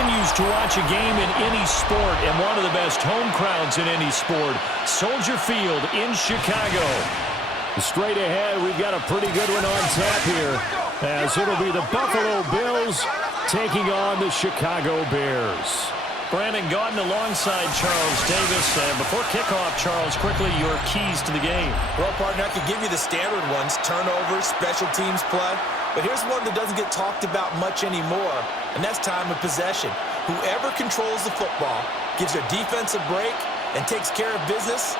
continues to watch a game in any sport and one of the best home crowds in any sport, Soldier Field in Chicago. Straight ahead, we've got a pretty good one on tap here, as it'll be the Buffalo Bills taking on the Chicago Bears. Brandon Gaudin alongside Charles Davis. Before kickoff, Charles, quickly your keys to the game. Well, partner, I could give you the standard ones, turnovers, special teams play. But here's one that doesn't get talked about much anymore, and that's time of possession. Whoever controls the football, gives their defense a break, and takes care of business,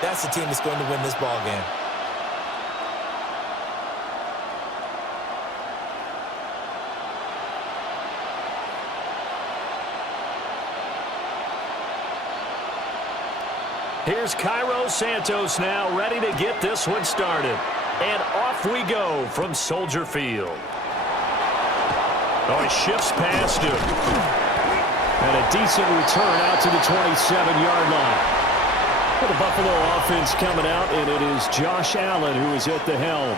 that's the team that's going to win this ball game. Here's Cairo Santos now, ready to get this one started. And off we go from Soldier Field. Oh, he shifts past him. And a decent return out to the 27-yard line. Well, the Buffalo offense coming out, and it is Josh Allen who is at the helm.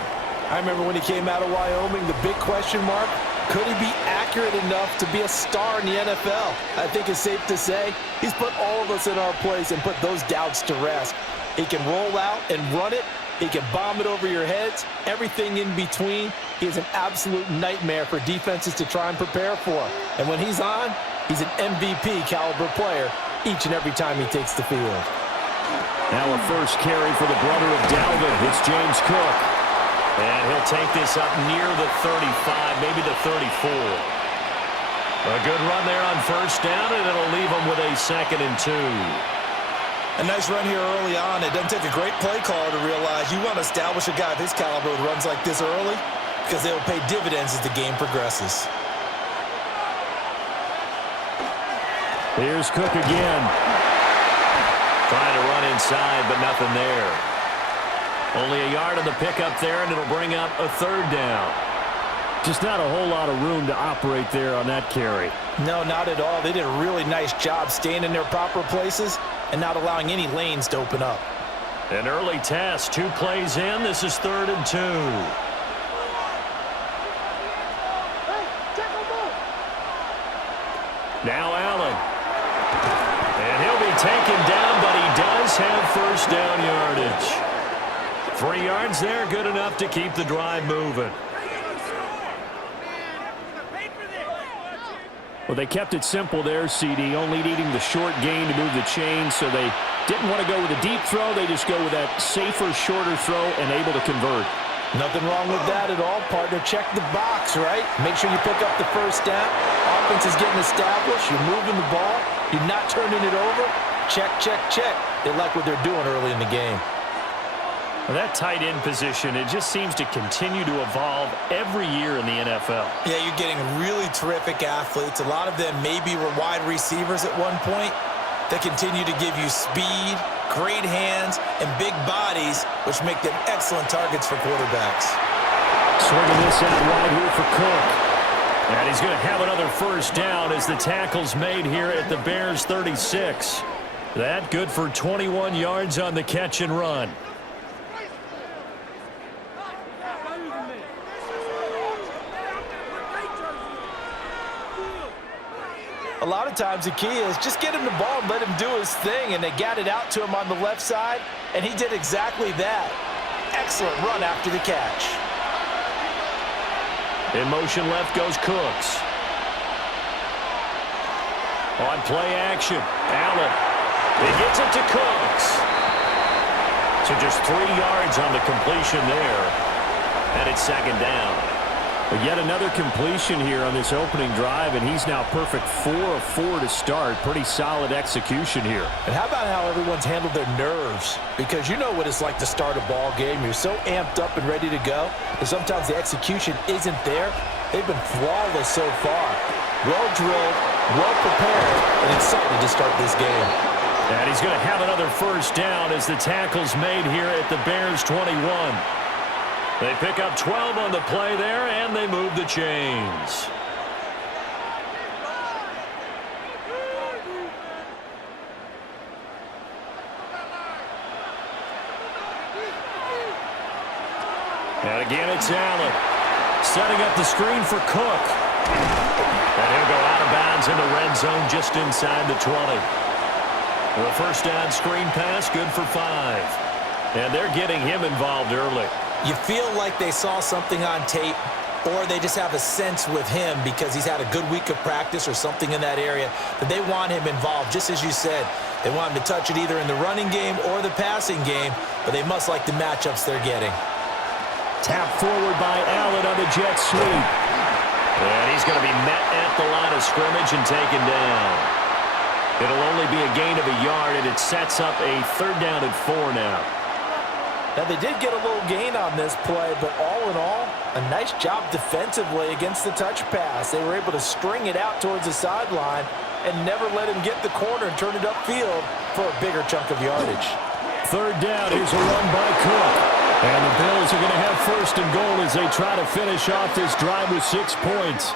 I remember when he came out of Wyoming, the big question mark, could he be accurate enough to be a star in the NFL? I think it's safe to say he's put all of us in our place and put those doubts to rest. He can roll out and run it. He can bomb it over your heads. Everything in between. He is an absolute nightmare for defenses to try and prepare for. And when he's on, he's an MVP caliber player each and every time he takes the field. Now a first carry for the brother of Dalvin. It's James Cook. And he'll take this up near the 35, maybe the 34. A good run there on first down, and it'll leave him with a 2nd and 2. A nice run here early on. It doesn't take a great play caller to realize you want to establish a guy of his caliber with runs like this early, because they will pay dividends as the game progresses. Here's Cook again. Trying to run inside, but nothing there. Only a yard on the pickup there, and it'll bring up a 3rd down. Just not a whole lot of room to operate there on that carry. No, not at all. They did a really nice job staying in their proper places and not allowing any lanes to open up. An early test, 2 plays in. This is 3rd and 2. Now Allen. And he'll be taken down, but he does have first down yardage. 3 yards there, good enough to keep the drive moving. Well, they kept it simple there, CD, only needing the short gain to move the chain, so they didn't want to go with a deep throw. They just go with that safer, shorter throw and able to convert. Nothing wrong with that at all, partner. Check the box, right? Make sure you pick up the first down. Offense is getting established. You're moving the ball. You're not turning it over. Check, check, check. They like what they're doing early in the game. Well, that tight end position, it just seems to continue to evolve every year in the NFL. Yeah, you're getting really terrific athletes. A lot of them maybe were wide receivers at one point. They continue to give you speed, great hands, and big bodies, which make them excellent targets for quarterbacks. Swinging this out wide here for Cook. And he's going to have another first down as the tackle's made here at the Bears' 36. That good for 21 yards on the catch and run. A lot of times the key is just get him the ball and let him do his thing, and they got it out to him on the left side, and he did exactly that. Excellent run after the catch. In motion left goes Cooks. On play action, Allen. He gets it to Cooks. So just 3 yards on the completion there, and it's 2nd down. But yet another completion here on this opening drive, and he's now perfect 4 of 4 to start. Pretty solid execution here. And how about how everyone's handled their nerves? Because you know what it's like to start a ball game. You're so amped up and ready to go, and sometimes the execution isn't there. They've been flawless so far. Well drilled, well prepared, and excited to start this game. And he's going to have another first down as the tackle's made here at the Bears' 21. They pick up 12 on the play there, and they move the chains. And again, it's Allen setting up the screen for Cook. And he'll go out of bounds lands in the red zone just inside the 20. The first down screen pass, good for 5. And they're getting him involved early. You feel like they saw something on tape, or they just have a sense with him because he's had a good week of practice or something in that area that they want him involved. Just as you said, they want him to touch it either in the running game or the passing game, but they must like the matchups they're getting. Tap forward by Allen on the jet sweep. And he's going to be met at the line of scrimmage and taken down. It'll only be a gain of a yard, and it sets up a 3rd down and 4 now. Now, they did get a little gain on this play, but all in all, a nice job defensively against the touch pass. They were able to string it out towards the sideline and never let him get the corner and turn it upfield for a bigger chunk of yardage. 3rd down. Here's a run by Cook. And the Bills are going to have 1st and goal as they try to finish off this drive with 6 points.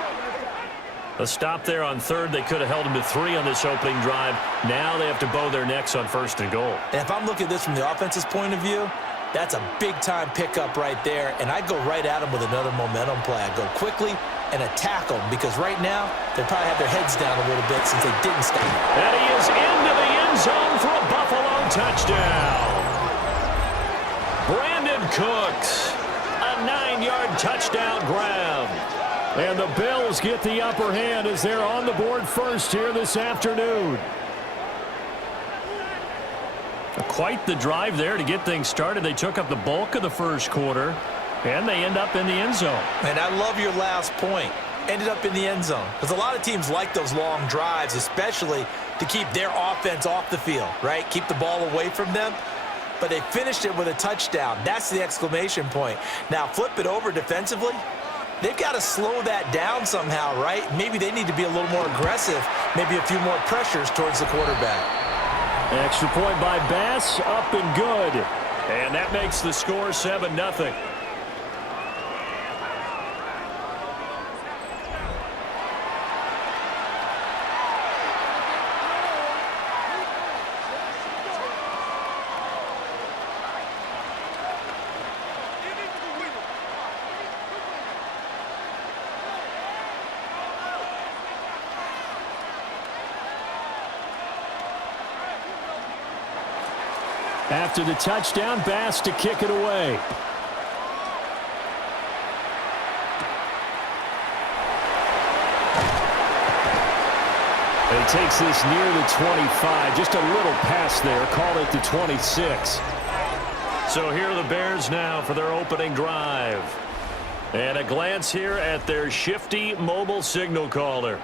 A stop there on 3rd. They could have held him to 3 on this opening drive. Now they have to bow their necks on 1st and goal. And if I'm looking at this from the offense's point of view, that's a big-time pickup right there, and I'd go right at them with another momentum play. I'd go quickly and attack them because right now they probably have their heads down a little bit since they didn't stop. And he is into the end zone for a Buffalo touchdown. Brandon Cooks, a 9-yard touchdown grab. And the Bills get the upper hand as they're on the board first here this afternoon. Quite the drive there to get things started. They took up the bulk of the first quarter, and they end up in the end zone. And I love your last point. Ended up in the end zone. Because a lot of teams like those long drives, especially to keep their offense off the field, right? Keep the ball away from them. But they finished it with a touchdown. That's the exclamation point. Now, flip it over defensively. They've got to slow that down somehow, right? Maybe they need to be a little more aggressive. Maybe a few more pressures towards the quarterback. Extra point by Bass, up and good. And that makes the score 7-0. After the touchdown, Bass to kick it away. He takes this near the 25. Just a little pass there. Call it the 26. So here are the Bears now for their opening drive. And a glance here at their shifty mobile signal caller.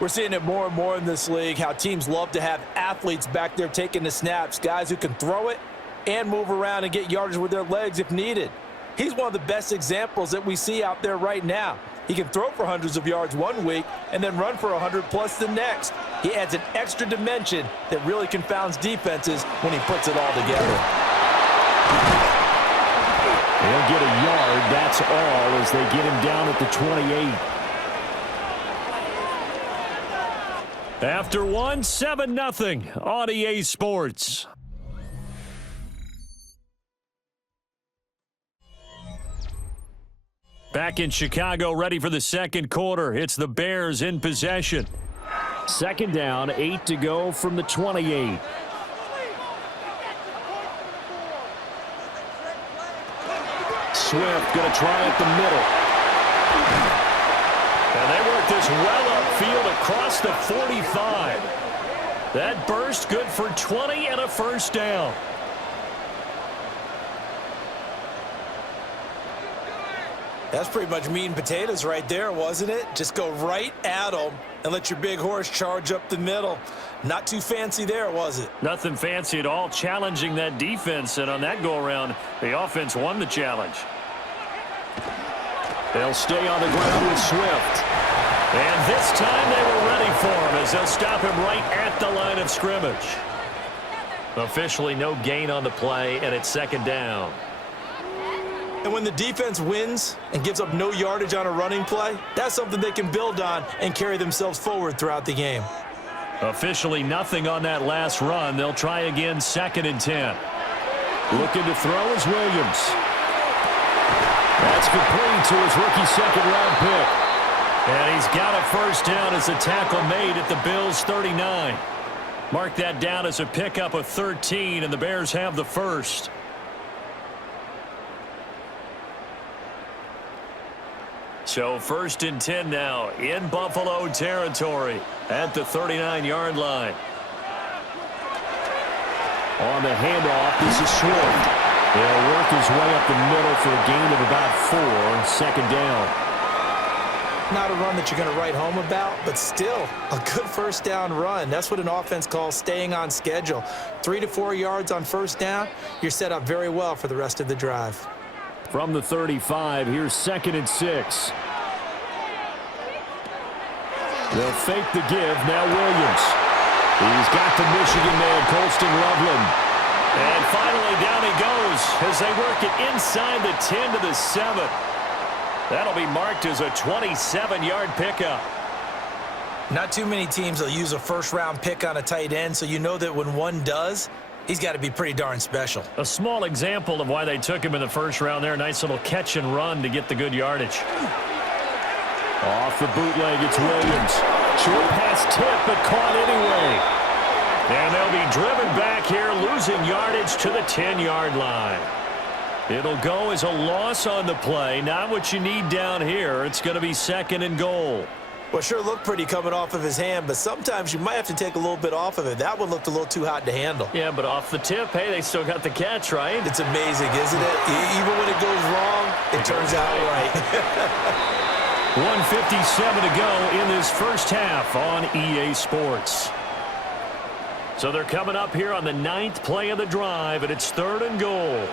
We're seeing it more and more in this league, how teams love to have athletes back there taking the snaps, guys who can throw it and move around and get yardage with their legs if needed. He's one of the best examples that we see out there right now. He can throw for hundreds of yards one week and then run for 100+ the next. He adds an extra dimension that really confounds defenses when he puts it all together. He'll get a yard, that's all, as they get him down at the 28. After 7-0 on EA Sports. Back in Chicago, ready for the second quarter. It's the Bears in possession. 2nd down, 8 to go from the 28. Swift going to try at the middle. And they work this well upfield across the 45. That burst good for 20 and a 1st down. That's pretty much meat and potatoes right there, wasn't it? Just go right at them and let your big horse charge up the middle. Not too fancy there, was it? Nothing fancy at all, challenging that defense. And on that go-around, the offense won the challenge. They'll stay on the ground with Swift. And this time they were ready for him as they'll stop him right at the line of scrimmage. Officially no gain on the play, and it's 2nd down. And when the defense wins and gives up no yardage on a running play, that's something they can build on and carry themselves forward throughout the game. Officially nothing on that last run. They'll try again, 2nd and 10. Looking to throw is Williams. That's complete to his rookie 2nd-round pick. And he's got a first down as the tackle made at the Bills' 39. Mark that down as a pickup of 13, and the Bears have the first. So 1st and 10 now in Buffalo territory at the 39-yard line. On the handoff, this is Swift. He'll work his way up the middle for a gain of about 4, second down. Not a run that you're going to write home about, but still a good first down run. That's what an offense calls staying on schedule. 3 to 4 yards on first down, you're set up very well for the rest of the drive. From the 35, here's 2nd and 6. They'll fake the give, now Williams. He's got the Michigan man, Colston Loveland. And finally down he goes as they work it inside the 10 to the 7. That'll be marked as a 27-yard pickup. Not too many teams will use a first-round pick on a tight end, so you know that when one does, he's got to be pretty darn special. A small example of why they took him in the first round there. Nice little catch and run to get the good yardage. Off the bootleg, it's Williams. Short pass tip, but caught anyway. And they'll be driven back here, losing yardage to the 10-yard line. It'll go as a loss on the play. Not what you need down here. It's going to be 2nd and goal. Well, sure looked pretty coming off of his hand, but sometimes you might have to take a little bit off of it. That one looked a little too hot to handle. Yeah, but off the tip, hey, they still got the catch, right? It's amazing, isn't it? Even when it goes wrong, it turns out right. 1:57 to go in this first half on EA Sports. So they're coming up here on the 9th play of the drive, and it's 3rd and goal.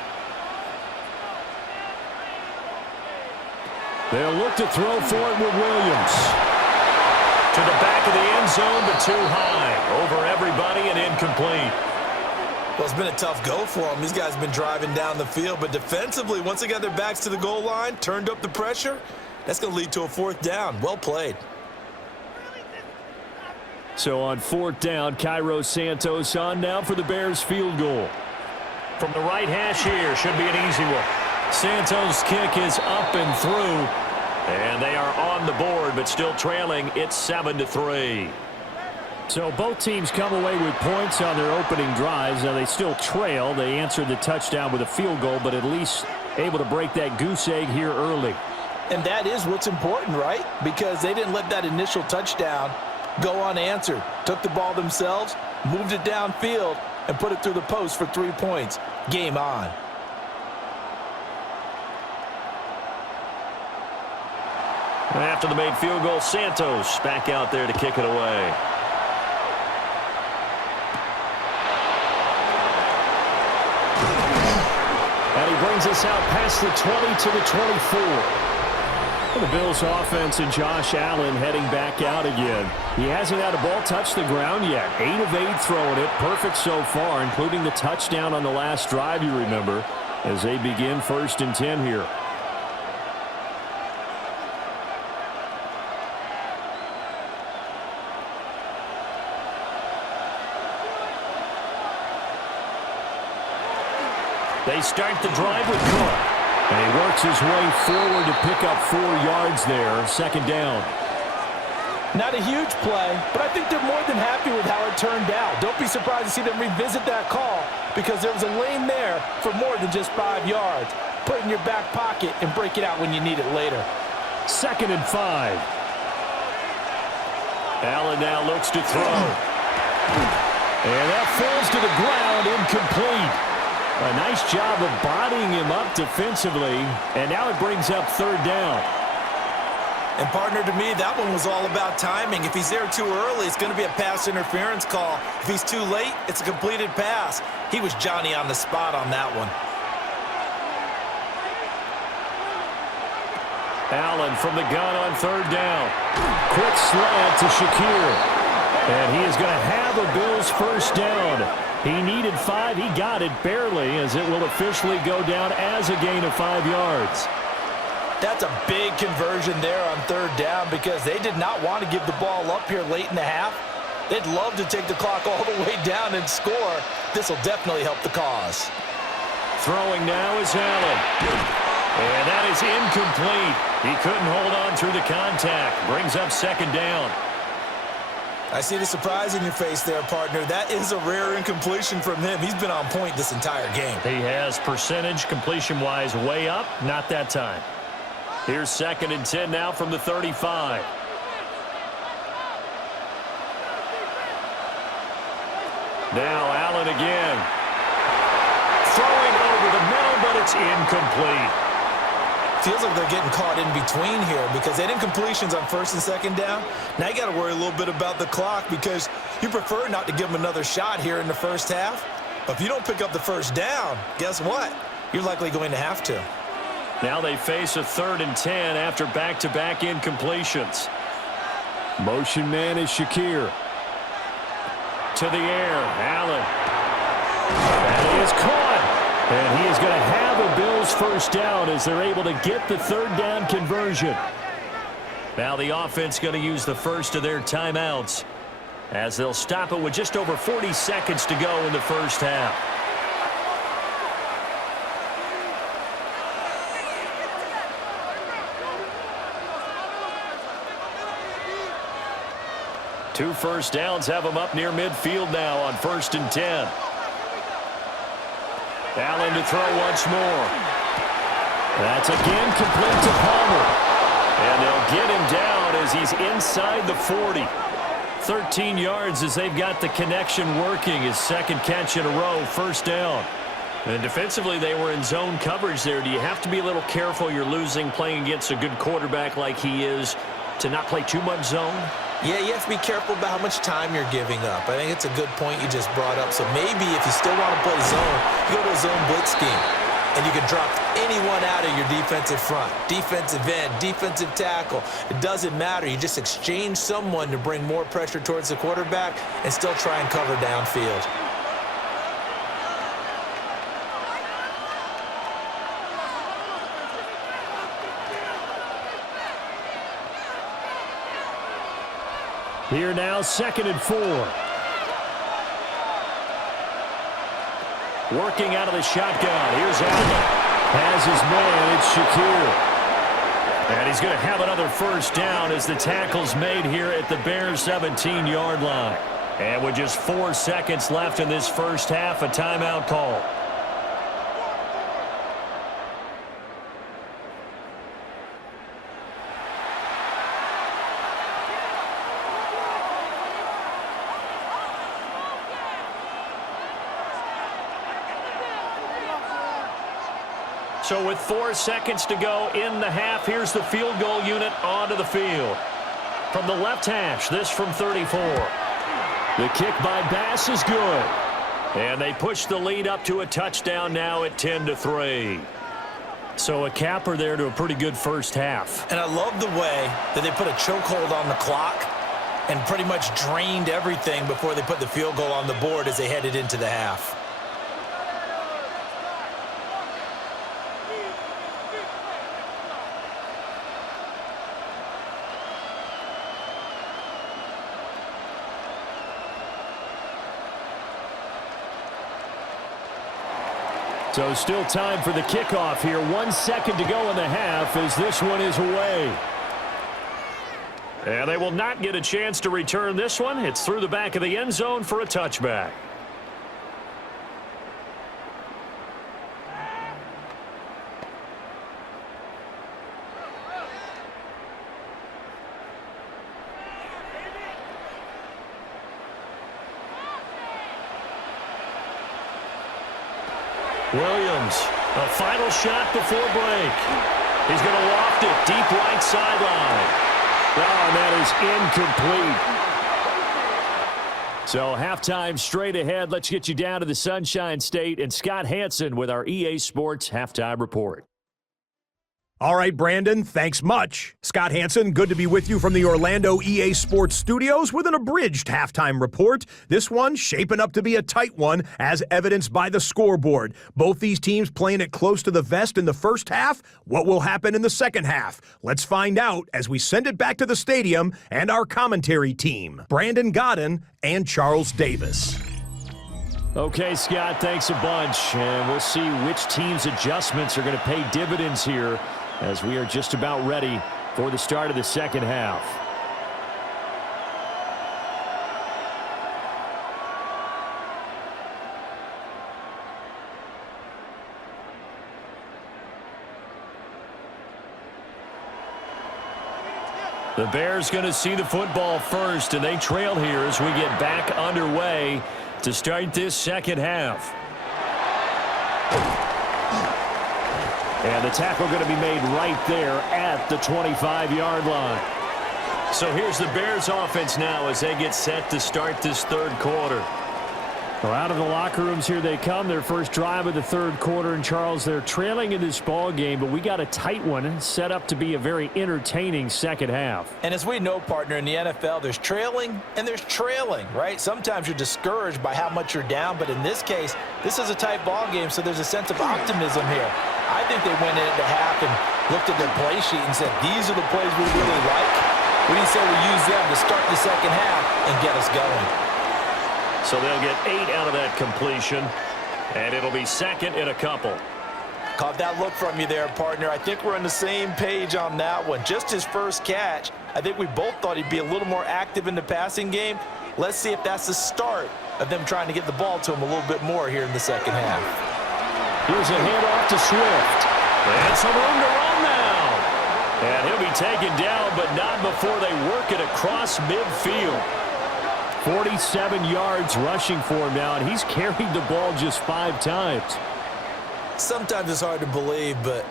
They'll look to throw for it with Williams. To the back of the end zone, but too high. Over everybody and incomplete. Well, it's been a tough go for them. These guys have been driving down the field, but defensively, once they got their backs to the goal line, turned up the pressure, that's going to lead to a 4th down. Well played. So on 4th down, Cairo Santos on now for the Bears field goal. From the right hash here, should be an easy one. Santos' kick is up and through, and they are on the board, but still trailing. It's 7-3. So both teams come away with points on their opening drives. Now they still trail. They answered the touchdown with a field goal, but at least able to break that goose egg here early. And that is what's important, right? Because they didn't let that initial touchdown go unanswered. Took the ball themselves, moved it downfield, and put it through the post for 3 points. Game on. After the made field goal, Santos back out there to kick it away. And he brings us out past the 20 to the 24. Well, the Bills offense and Josh Allen heading back out again. He hasn't had a ball touch the ground yet. 8 of 8 throwing it. Perfect so far, including the touchdown on the last drive, you remember, as they begin 1st and 10 here. They start the drive with Cook. And he works his way forward to pick up 4 yards there. 2nd down. Not a huge play, but I think they're more than happy with how it turned out. Don't be surprised to see them revisit that call because there was a lane there for more than just 5 yards. Put it in your back pocket and break it out when you need it later. 2nd and 5. Allen now looks to throw. And that falls to the ground, incomplete. A nice job of bodying him up defensively, and now it brings up 3rd down. And partner, to me, that one was all about timing. If he's there too early, it's going to be a pass interference call. If he's too late, it's a completed pass. He was Johnny on the spot on that one. Allen from the gun on 3rd down. Quick slant to Shakir. And he is going to have a Bills first down. He needed 5. He got it barely, as it will officially go down as a gain of 5 yards. That's a big conversion there on 3rd down because they did not want to give the ball up here late in the half. They'd love to take the clock all the way down and score. This will definitely help the cause. Throwing now is Allen. And he's going to have a Bills first down. He needed 5. He got it barely, as it will officially go down as a gain of 5 yards. That's a big conversion there on 3rd down because they did not want to give the ball up here late in the half. They'd love to take the clock all the way down and score. This will definitely help the cause. And that is incomplete. He couldn't hold on through the contact. Brings up second down. I see the surprise in your face there, partner. That is a rare incompletion from him. He's been on point this entire game. He has percentage completion-wise way up. Not that time. Here's 2nd and 10 now from the 35. Now Allen again. Throwing over the middle, but it's incomplete. Feels like they're getting caught in between here because they didn't completions on 1st and 2nd down. Now you got to worry a little bit about the clock because you prefer not to give them another shot here in the first half. But if you don't pick up the first down, guess what? You're likely going to have to. Now they face a 3rd and 10 after back-to-back incompletions. Motion man is Shakir. To the air, Allen. That is caught. And he is going to have a Bills first down as they're able to get the 3rd down conversion. Now the offense going to use the first of their timeouts as they'll stop it with just over 40 seconds to go in the first half. Two first downs have them up near midfield now on 1st and 10. Allen to throw once more. That's again complete to Palmer. And they'll get him down as he's inside the 40. 13 yards as they've got the connection working. His 2nd catch in a row, first down. And defensively, they were in zone coverage there. Do you have to be a little careful? You're losing playing against a good quarterback like he is to not play too much zone? Yeah, you have to be careful about how much time you're giving up. I think it's a good point you just brought up. So maybe if you still want to play zone, you go to a zone blitz scheme. And you can drop anyone out of your defensive front. Defensive end, defensive tackle. It doesn't matter. You just exchange someone to bring more pressure towards the quarterback and still try and cover downfield. Here now, 2nd and 4. Working out of the shotgun. Here's Allen. Has his man. It's Shakir. And he's going to have another first down as the tackle's made here at the Bears' 17-yard line. And with just 4 seconds left in this first half, a timeout call. So with 4 seconds to go in the half, here's the field goal unit onto the field. From the left hash, this from 34. The kick by Bass is good. And they push the lead up to a touchdown now at 10-3. So a capper there to a pretty good first half. And I love the way that they put a chokehold on the clock and pretty much drained everything before they put the field goal on the board as they headed into the half. So still time for the kickoff here. 1 second to go in the half as this one is away. And they will not get a chance to return this one. It's through the back of the end zone for a touchback. Williams, a final shot before break. He's going to loft it deep right sideline. Oh, and that is incomplete. So halftime straight ahead. Let's get you down to the Sunshine State and Scott Hansen with our EA Sports Halftime Report. All right, Brandon, thanks much. Scott Hansen, good to be with you from the Orlando EA Sports Studios with an abridged halftime report. This one shaping up to be a tight one, as evidenced by the scoreboard. Both these teams playing it close to the vest in the first half. What will happen in the second half? Let's find out as we send it back to the stadium and our commentary team, Brandon Godden and Charles Davis. Okay, Scott, thanks a bunch. And we'll see which team's adjustments are going to pay dividends here as we are just about ready for the start of the second half. The Bears going to see the football first, and they trail here as we get back underway to start this second half. And the tackle going to be made right there at the 25-yard line. So here's the Bears offense now as they get set to start this third quarter. Well, out of the locker rooms here they come. Their first drive of the third quarter. And, Charles, they're trailing in this ball game, but we got a tight one set up to be a very entertaining second half. And as we know, partner, in the NFL, there's trailing and there's trailing, right? Sometimes you're discouraged by how much you're down, but in this case, this is a tight ball game, so there's a sense of optimism here. I think they went into half and looked at their play sheet and said, these are the plays we really like. What do you say we use them to start the second half and get us going? So they'll get 8 out of that completion, and it'll be second and a couple. Caught that look from you there, partner. I think we're on the same page on that one. Just his first catch. I think we both thought he'd be a little more active in the passing game. Let's see if that's the start of them trying to get the ball to him a little bit more here in the second half. Here's a handoff to Swift. And some room to run now. And he'll be taken down, but not before they work it across midfield. 47 yards rushing for him now, and he's carried the ball just 5 times. Sometimes it's hard to believe, but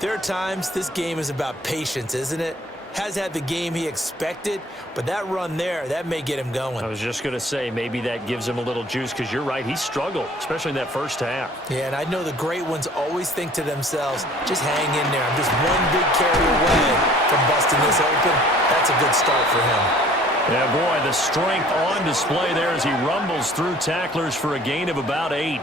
there are times this game is about patience, isn't it? Has had the game he expected, but that run there, that may get him going. I was just going to say, maybe that gives him a little juice, because you're right, he struggled, especially in that first half. Yeah, and I know the great ones always think to themselves, just hang in there. I'm just one big carry away from busting this open. That's a good start for him. Yeah, boy, the strength on display there as he rumbles through tacklers for a gain of about 8.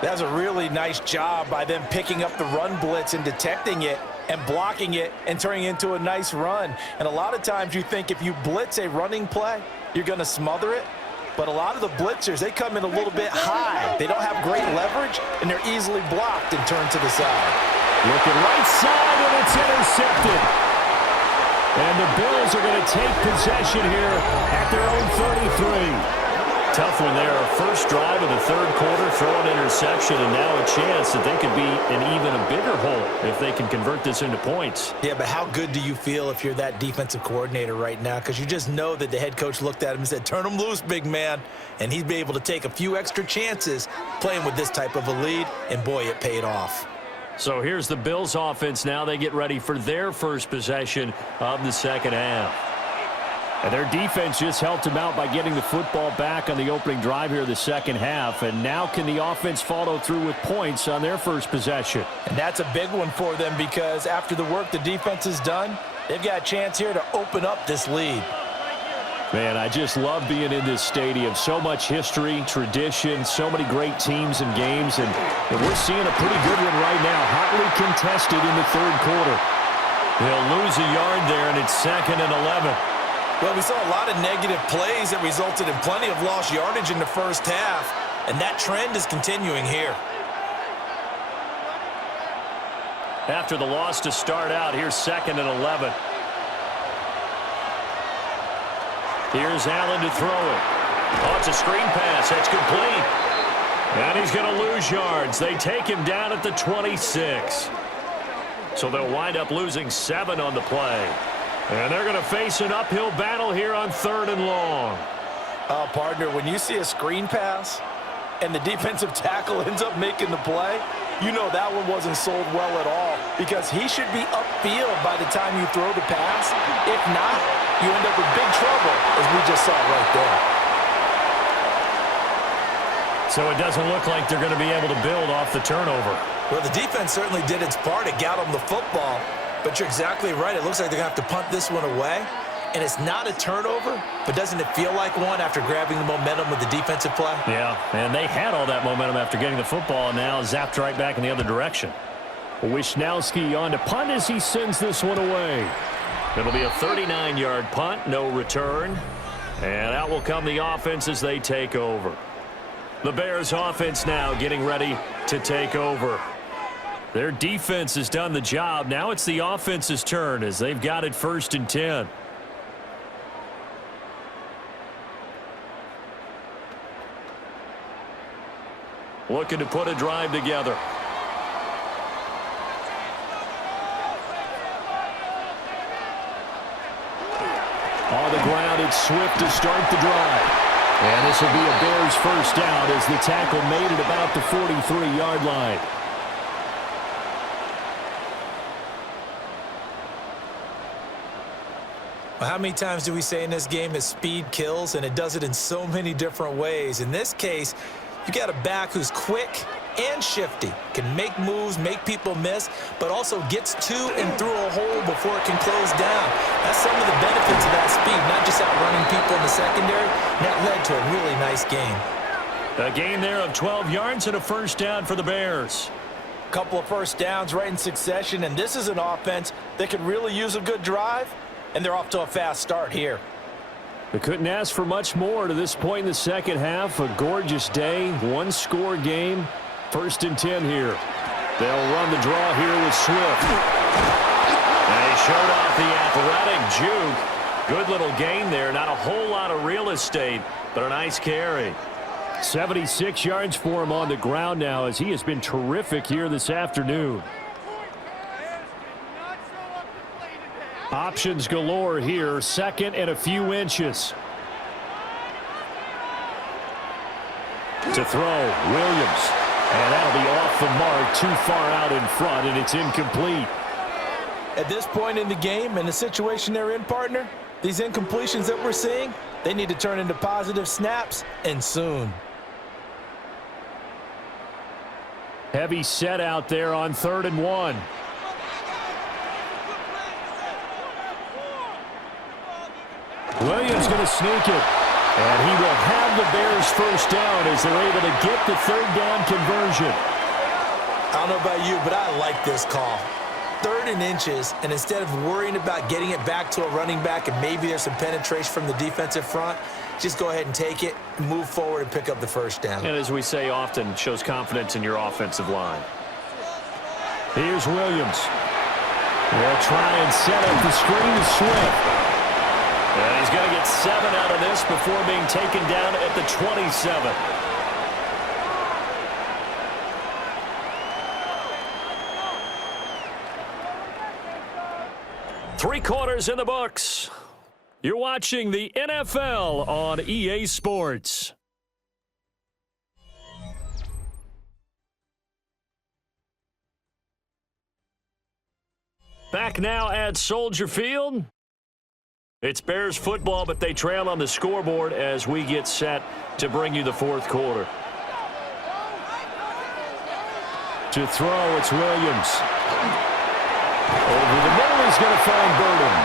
That's a really nice job by them picking up the run blitz and detecting it and blocking it and turning it into a nice run. And a lot of times you think if you blitz a running play, you're going to smother it. But a lot of the blitzers, they come in a little bit high. They don't have great leverage, and they're easily blocked and turned to the side. Looking right side, and it's intercepted. And the Bills are going to take possession here at their own 33. Tough one there. First drive of the third quarter, throw an interception, and now a chance that they could be in even a bigger hole if they can convert this into points. Yeah, but how good do you feel if you're that defensive coordinator right now? Because you just know that the head coach looked at him and said, turn him loose, big man. And he'd be able to take a few extra chances playing with this type of a lead, and boy, it paid off. So here's the Bills offense now. They get ready for their first possession of the second half. And their defense just helped them out by getting the football back on the opening drive here of the second half. And now can the offense follow through with points on their first possession? And that's a big one for them because after the work the defense has done, they've got a chance here to open up this lead. Man, I just love being in this stadium. So much history, tradition, so many great teams and games. And we're seeing a pretty good one right now, hotly contested in the third quarter. They'll lose a yard there, and it's second and 11. Well, we saw a lot of negative plays that resulted in plenty of lost yardage in the first half, and that trend is continuing here. After the loss to start out, here's second and 11. Here's Allen to throw it. Oh, it's a screen pass. That's complete. And he's going to lose yards. They take him down at the 26. So they'll wind up losing 7 on the play. And they're going to face an uphill battle here on third and long. Partner, when you see a screen pass and the defensive tackle ends up making the play, you know that one wasn't sold well at all because he should be upfield by the time you throw the pass. If not, you end up with big trouble, as we just saw right there. So it doesn't look like they're going to be able to build off the turnover. Well, the defense certainly did its part. It got them the football. But you're exactly right. It looks like they're going to have to punt this one away. And it's not a turnover, but doesn't it feel like one after grabbing the momentum with the defensive play? Yeah, and they had all that momentum after getting the football, and now zapped right back in the other direction. Wisnowski on to punt as he sends this one away. It'll be a 39-yard punt, no return. And out will come the offense as they take over. The Bears offense now getting ready to take over. Their defense has done the job. Now it's the offense's turn as they've got it 1st and 10. Looking to put a drive together. On the ground, it's Swift to start the drive. And this will be a Bears first down as the tackle made it about the 43-yard line. Well, how many times do we say in this game that speed kills, and it does it in so many different ways? In this case, you got a back who's quick and shifty, can make moves, make people miss, but also gets to and through a hole before it can close down. That's some of the benefits of that speed, not just outrunning people in the secondary. And that led to a really nice game. A gain there of 12 yards and a first down for the Bears. Couple of first downs right in succession, and this is an offense that could really use a good drive, and they're off to a fast start here. They couldn't ask for much more to this point in the second half. A gorgeous day, one-score game. 1st and 10 here. They'll run the draw here with Swift. And he showed off the athletic juke. Good little gain there. Not a whole lot of real estate, but a nice carry. 76 yards for him on the ground now as he has been terrific here this afternoon. Options galore here. 2nd and a few inches. To throw, Williams. And that'll be off the mark, too far out in front, and it's incomplete. At this point in the game and the situation they're in, partner, these incompletions that we're seeing, they need to turn into positive snaps, and soon. Heavy set out there on 3rd and 1. Williams going to sneak it. And he will have the Bears first down as they're able to get the 3rd down conversion. I don't know about you, but I like this call. 3rd and inches, and instead of worrying about getting it back to a running back and maybe there's some penetration from the defensive front, just go ahead and take it, move forward, and pick up the first down. And as we say often, shows confidence in your offensive line. Here's Williams. They'll try and set up the screen to Swift. And he's going to get 7 out of this before being taken down at the 27. Three quarters in the books. You're watching the NFL on EA Sports. Back now at Soldier Field. It's Bears football, but they trail on the scoreboard as we get set to bring you the 4th quarter. To throw, it's Williams. Over the middle, he's going to find Burden.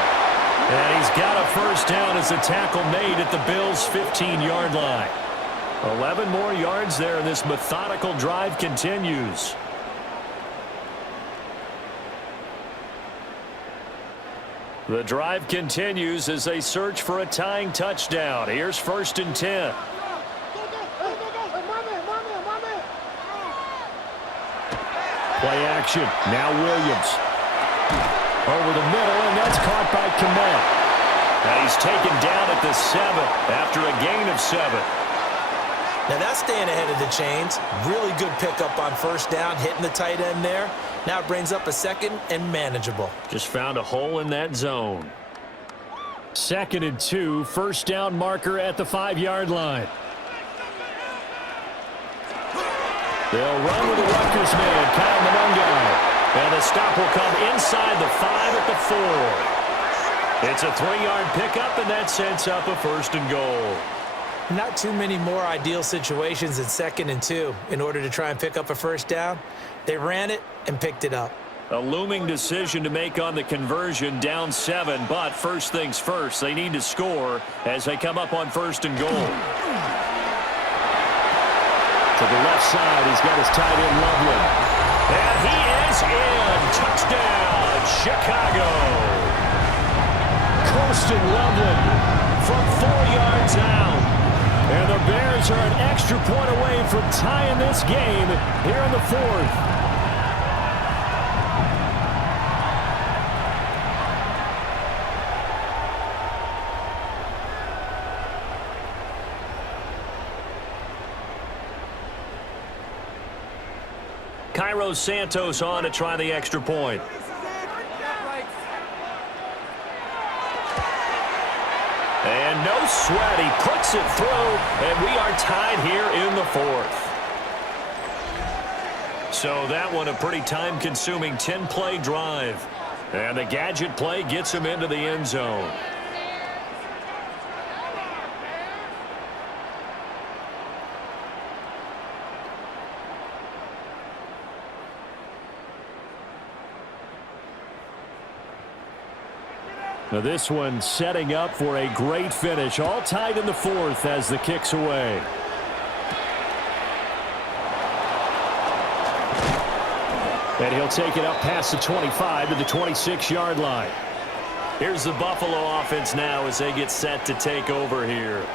And he's got a first down as the tackle made at the Bills' 15-yard line. 11 more yards there, and this methodical drive continues. The drive continues as they search for a tying touchdown. Here's 1st and 10. Play action. Now Williams. Over the middle, and that's caught by Kmet. Now he's taken down at the 7 after a gain of 7. Now that's staying ahead of the chains. Really good pickup on first down, hitting the tight end there. Now it brings up a 2nd and manageable. Just found a hole in that zone. 2nd and 2, first down marker at the 5-yard line. They'll run with the Rutgers man, Kyle Monongai. And the stop will come inside the 5 at the 4. It's a 3-yard pickup, and that sets up a 1st and goal. Not too many more ideal situations in 2nd and 2 in order to try and pick up a first down. They ran it and picked it up. A looming decision to make on the conversion, down 7, but first things first, they need to score as they come up on 1st and goal. To the left side, he's got his tight end Loveland. And he is in. Touchdown, Chicago. Coasting Loveland from 4 yards out. And the Bears are an extra point away from tying this game here in the fourth. Cairo Santos on to try the extra point. And no sweat. He puts it through, and we are tied here in the fourth. So that one a pretty time-consuming 10-play drive. And the gadget play gets him into the end zone. Now this one setting up for a great finish. All tied in the fourth as the kick's away. And he'll take it up past the 25 to the 26-yard line. Here's the Buffalo offense now as they get set to take over here.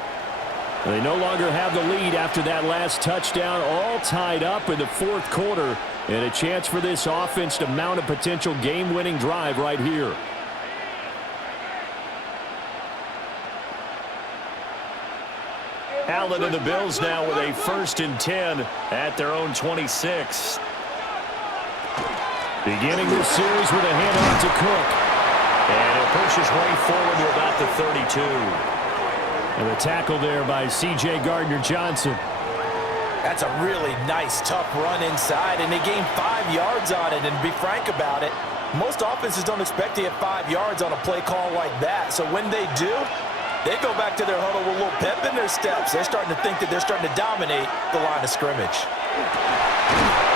They no longer have the lead after that last touchdown. All tied up in the fourth quarter. And a chance for this offense to mount a potential game-winning drive right here. Allen and the Bills now with a 1st and 10 at their own 26. Beginning this series with a handoff to Cook. And it pushes way forward to about the 32. And the tackle there by C.J. Gardner-Johnson. That's a really nice, tough run inside, and they gained 5 yards on it. And to be frank about it, most offenses don't expect to get 5 yards on a play call like that. So when they do, they go back to their huddle with a little pep in their steps. They're starting to think that they're starting to dominate the line of scrimmage.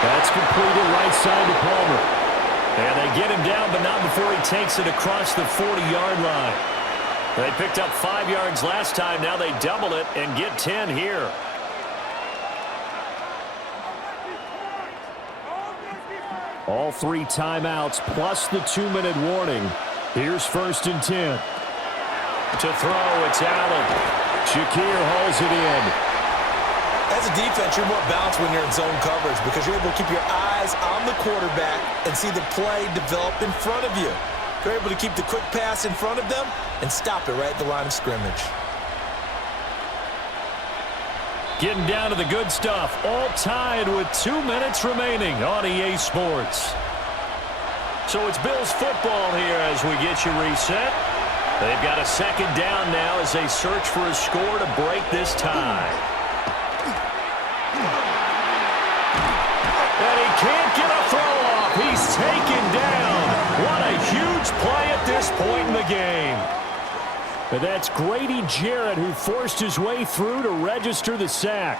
That's completed right side to Palmer. And they get him down, but not before he takes it across the 40-yard line. They picked up 5 yards last time. Now they double it and get 10 here. All 3 timeouts plus the 2-minute warning. Here's 1st and 10. To throw, it's Allen. Shakir hauls it in. As a defense, you're more balanced when you're in zone coverage because you're able to keep your eyes on the quarterback and see the play develop in front of you. You're able to keep the quick pass in front of them and stop it right at the line of scrimmage. Getting down to the good stuff. All tied with 2 minutes remaining on EA Sports. So it's Bills football here as we get you reset. They've got a 2nd down now as they search for a score to break this tie. And he can't get a throw off. He's taken down. What a huge play at this point in the game. And that's Grady Jarrett who forced his way through to register the sack.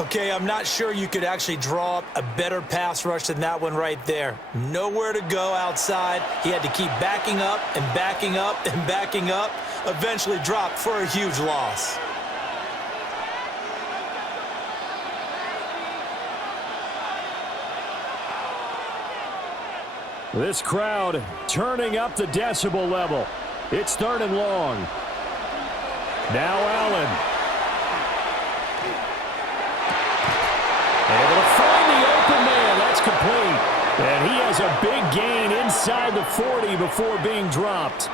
Okay, I'm not sure you could actually draw up a better pass rush than that one right there. Nowhere to go outside. He had to keep backing up and backing up and backing up. Eventually dropped for a huge loss. This crowd turning up the decibel level. It's 3rd and long. Now Allen. Able to find the open man. That's complete. And he has a big gain inside the 40 before being dropped.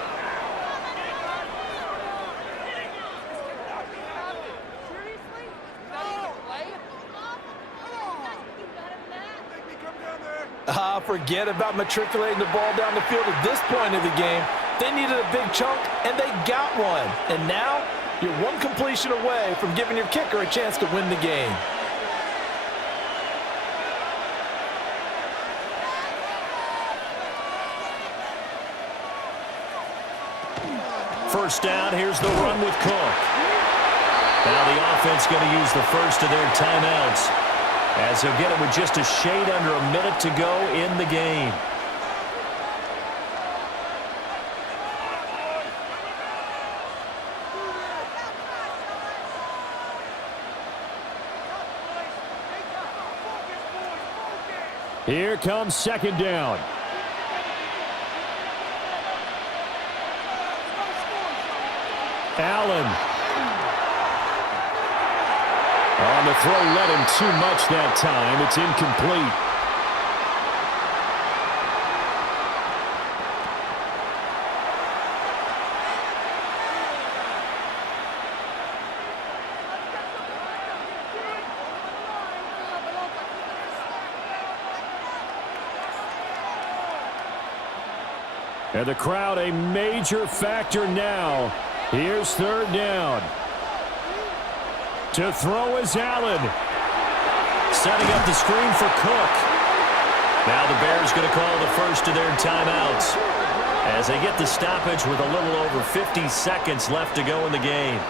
Forget about matriculating the ball down the field at this point of the game. They needed a big chunk, and they got one. And now, you're one completion away from giving your kicker a chance to win the game. First down, here's the run with Cook. Now the offense going to use the first of their timeouts, as they'll get it with just a shade under a minute to go in the game. Here comes 2nd down. Allen. And the throw led him too much that time. It's incomplete. And the crowd a major factor now. Here's third down. To throw is Allen. Setting up the screen for Cook. Now the Bears going to call the first of their timeouts as they get the stoppage with a little over 50 seconds left to go in the game.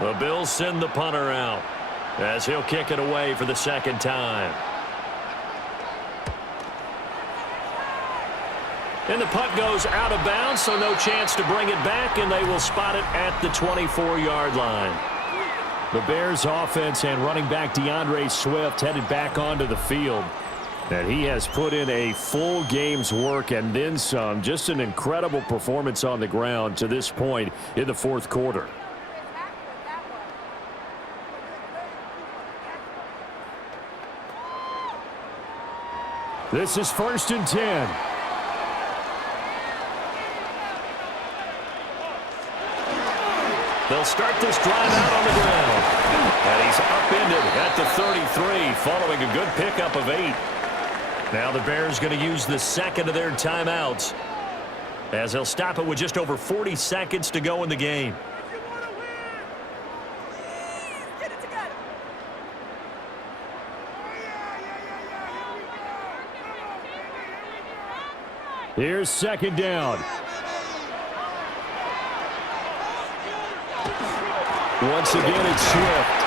The Bills send the punter out as he'll kick it away for the second time. And the punt goes out of bounds, so no chance to bring it back, and they will spot it at the 24-yard line. The Bears offense and running back DeAndre Swift headed back onto the field. And he has put in a full game's work and then some. Just an incredible performance on the ground to this point in the fourth quarter. This is 1st and 10. They'll start this drive out on the ground. And he's upended at the 33 following a good pickup of 8. Now the Bears going to use the second of their timeouts as they'll stop it with just over 40 seconds to go in the game. Here's second down. Once again, it's Swift.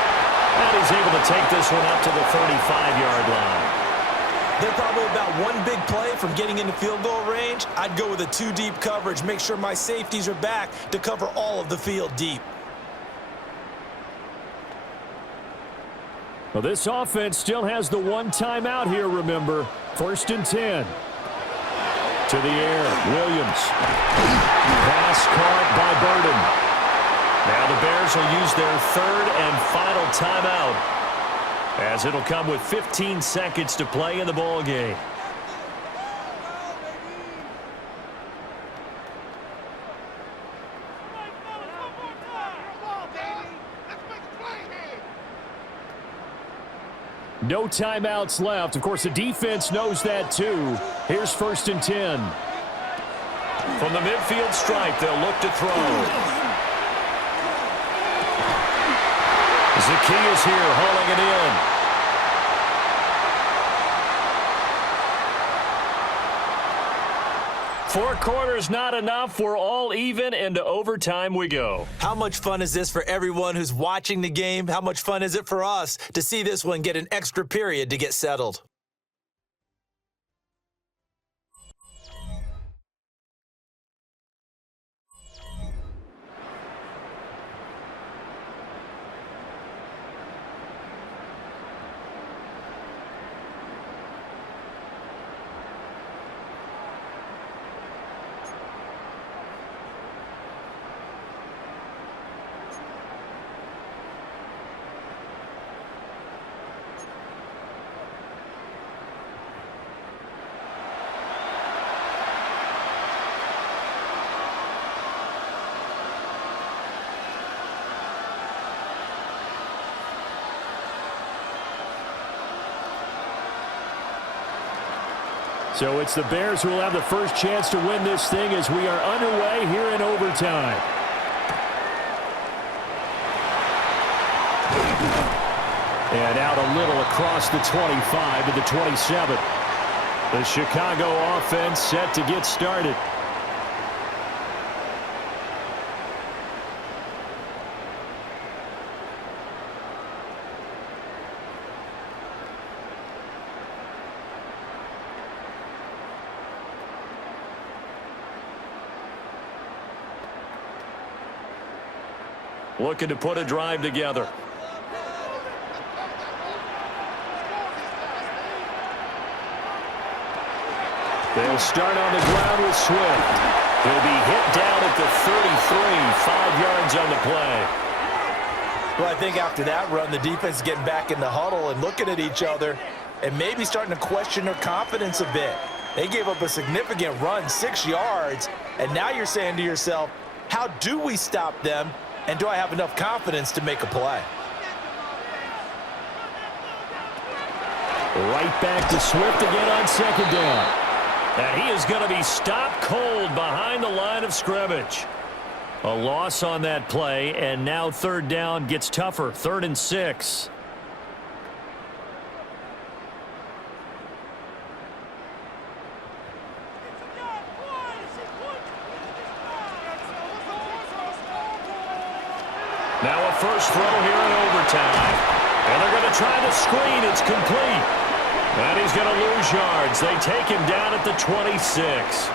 And he's able to take this one up to the 35-yard line. They're probably about one big play from getting into field goal range. I'd go with a 2-deep coverage. Make sure my safeties are back to cover all of the field deep. Well, this offense still has the one timeout here, remember. 1st and 10. To the air, Williams. Pass caught by Burden. Now the Bears will use their third and final timeout as it'll come with 15 seconds to play in the ball game. No timeouts left. Of course, the defense knows that too. Here's 1st and 10. From the midfield stripe, they'll look to throw. Zacchaeus here hauling it in. Four quarters not enough. We're all even, and to overtime we go. How much fun is this for everyone who's watching the game? How much fun is it for us to see this one get an extra period to get settled? So it's the Bears who will have the first chance to win this thing as we are underway here in overtime. And out a little across the 25 to the 27. The Chicago offense set to get started. Looking to put a drive together. They'll start on the ground with Swift. He'll be hit down at the 33, 5 yards on the play. Well, I think after that run, the defense is getting back in the huddle and looking at each other and maybe starting to question their confidence a bit. They gave up a significant run, 6 yards, and now you're saying to yourself, how do we stop them, and do I have enough confidence to make a play? Right back to Swift again on second down. And he is going to be stopped cold behind the line of scrimmage. A loss on that play, and now third down gets tougher. 3rd and 6. Now a first throw here in overtime. And they're going to try the screen. It's complete. And he's going to lose yards. They take him down at the 26.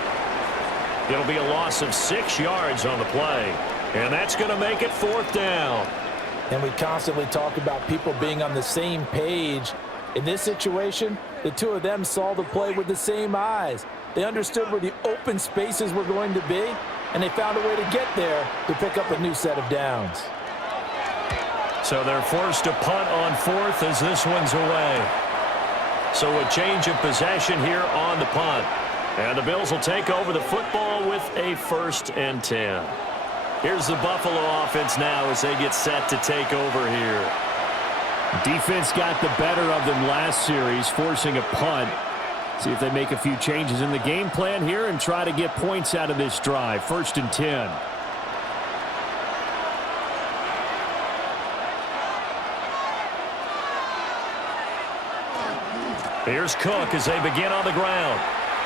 It'll be a loss of 6 yards on the play. And that's going to make it 4th down. And we constantly talk about people being on the same page. In this situation, the two of them saw the play with the same eyes. They understood where the open spaces were going to be, and they found a way to get there to pick up a new set of downs. So they're forced to punt on 4th as this one's away. So a change of possession here on the punt. And the Bills will take over the football with a 1st and 10. Here's the Buffalo offense now as they get set to take over here. Defense got the better of them last series, forcing a punt. See if they make a few changes in the game plan here and try to get points out of this drive. 1st and 10. Here's Cook as they begin on the ground.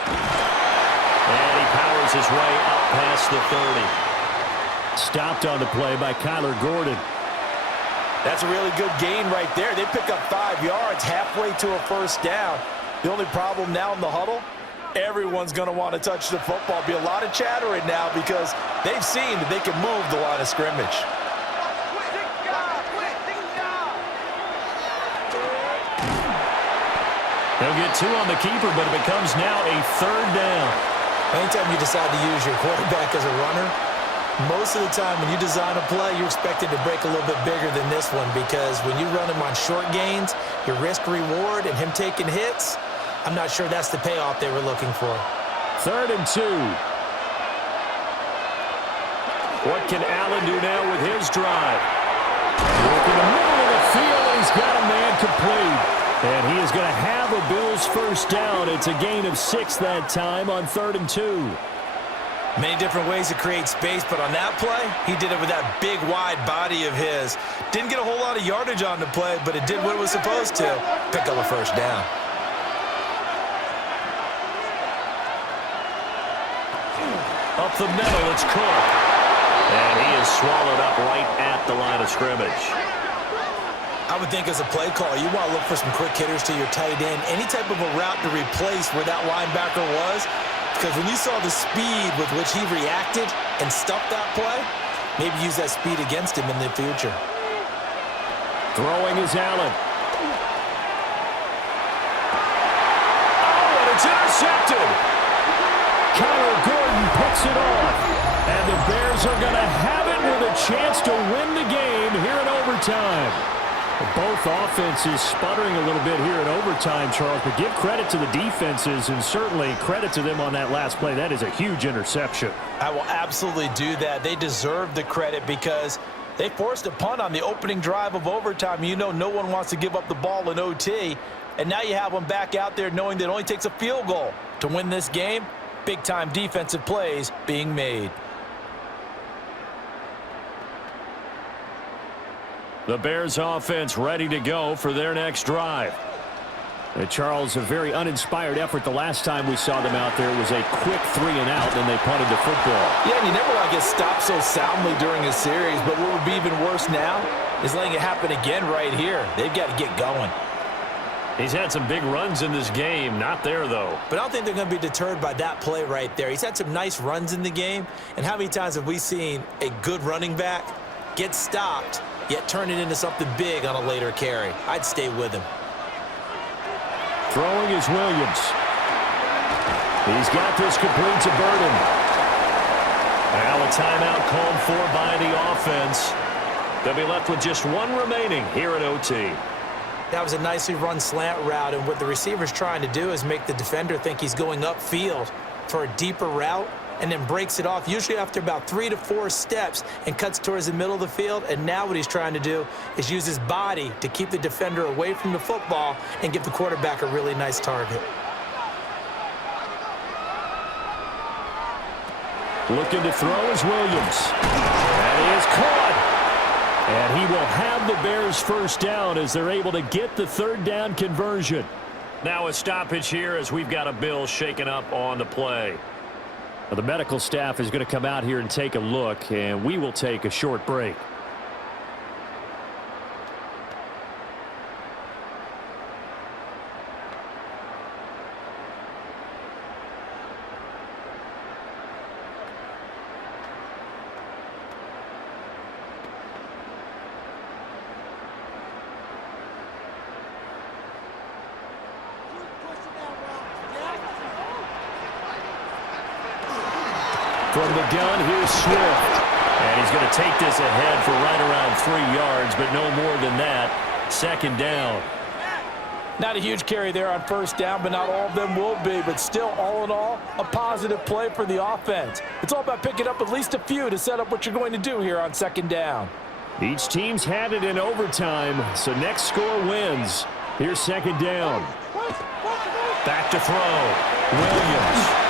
And he powers his way up past the 30. Stopped on the play by Kyler Gordon. That's a really good gain right there. They pick up 5 yards halfway to a 1st down. The only problem now in the huddle, everyone's going to want to touch the football. Be a lot of chatter right now because they've seen that they can move the line of scrimmage. He'll get 2 on the keeper, but it becomes now a 3rd down. Anytime you decide to use your quarterback as a runner, most of the time when you design a play, you're expected to break a little bit bigger than this one because when you run him on short gains, your risk-reward and him taking hits, I'm not sure that's the payoff they were looking for. 3rd and 2. What can Allen do now with his drive? Look in the middle of the field, and he's got a man complete. And he is going to have a Bills 1st down. It's a gain of 6 that time on 3rd and 2. Many different ways to create space, but on that play, he did it with that big, wide body of his. Didn't get a whole lot of yardage on the play, but it did what it was supposed to. Pick up a 1st down. Up the middle, it's Cook. And he is swallowed up right at the line of scrimmage. I would think as a play caller, you want to look for some quick hitters to your tight end. Any type of a route to replace where that linebacker was. Because when you saw the speed with which he reacted and stuffed that play, maybe use that speed against him in the future. Throwing is Allen. Oh, and it's intercepted. Kyler Gordon picks it off. And the Bears are going to have it with a chance to win the game here in overtime. Both offenses sputtering a little bit here in overtime, Charles, but give credit to the defenses and certainly credit to them on that last play. That is a huge interception. I will absolutely do that. They deserve the credit because they forced a punt on the opening drive of overtime. You know no one wants to give up the ball in OT, and now you have them back out there knowing that it only takes a field goal to win this game. Big-time defensive plays being made. The Bears offense ready to go for their next drive. Charles, a very uninspired effort the last time we saw them out there. It was a quick 3-and-out, and they punted the football. Yeah, and you never want to get stopped so soundly during a series, but what would be even worse now is letting it happen again right here. They've got to get going. He's had some big runs in this game. Not there, though. But I don't think they're going to be deterred by that play right there. He's had some nice runs in the game, and how many times have we seen a good running back get stopped, yet turn it into something big on a later carry? I'd stay with him. Throwing is Williams. He's got this complete to Burden. Now a timeout called for by the offense. They'll be left with just one remaining here at OT. That was a nicely run slant route, and what the receiver's trying to do is make the defender think he's going upfield for a deeper route, and then breaks it off, usually after about 3 to 4 steps, and cuts towards the middle of the field. And now what he's trying to do is use his body to keep the defender away from the football and give the quarterback a really nice target. Looking to throw is Williams. And he is caught. And he will have the Bears first down as they're able to get the third down conversion. Now a stoppage here as we've got a Bill shaken up on the play. Well, the medical staff is going to come out here and take a look, and we will take a short break. From the gun, here's Swift. And he's going to take this ahead for right around 3 yards, but no more than that. Second down. Not a huge carry there on first down, but not all of them will be. But still, all in all, a positive play for the offense. It's all about picking up at least a few to set up what you're going to do here on second down. Each team's had it in overtime, so next score wins. Here's second down. Back to throw. Williams.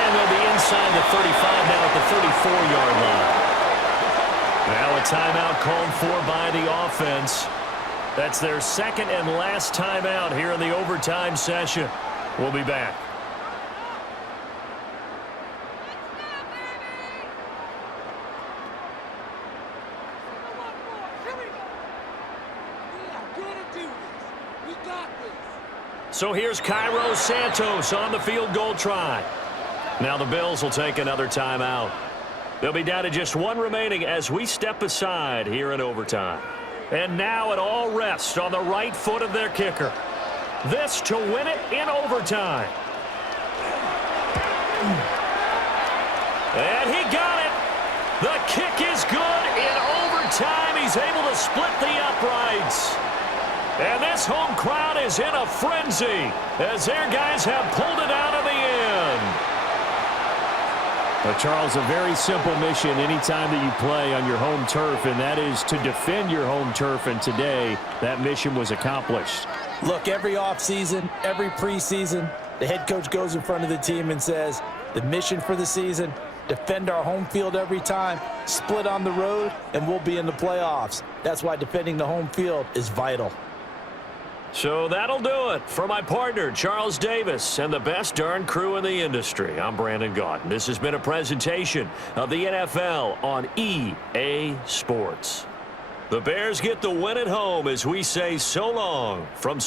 And they'll be inside the 35 now at the 34-yard line. Now a timeout called for by the offense. That's their second and last timeout here in the overtime session. We'll be back. So here's Cairo Santos on the field goal try. Now the Bills will take another timeout. They'll be down to just one remaining as we step aside here in overtime. And now it all rests on the right foot of their kicker. This to win it in overtime. And he got it. The kick is good in overtime. He's able to split the uprights. And this home crowd is in a frenzy as their guys have pulled it out of the end. Well, Charles, a very simple mission anytime that you play on your home turf, and that is to defend your home turf, and today that mission was accomplished. Look, every offseason, every preseason, the head coach goes in front of the team and says, the mission for the season, defend our home field every time, split on the road, and we'll be in the playoffs. That's why defending the home field is vital. So that'll do it for my partner, Charles Davis, and the best darn crew in the industry. I'm Brandon Gaudin. This has been a presentation of the NFL on EA Sports. The Bears get the win at home as we say so long from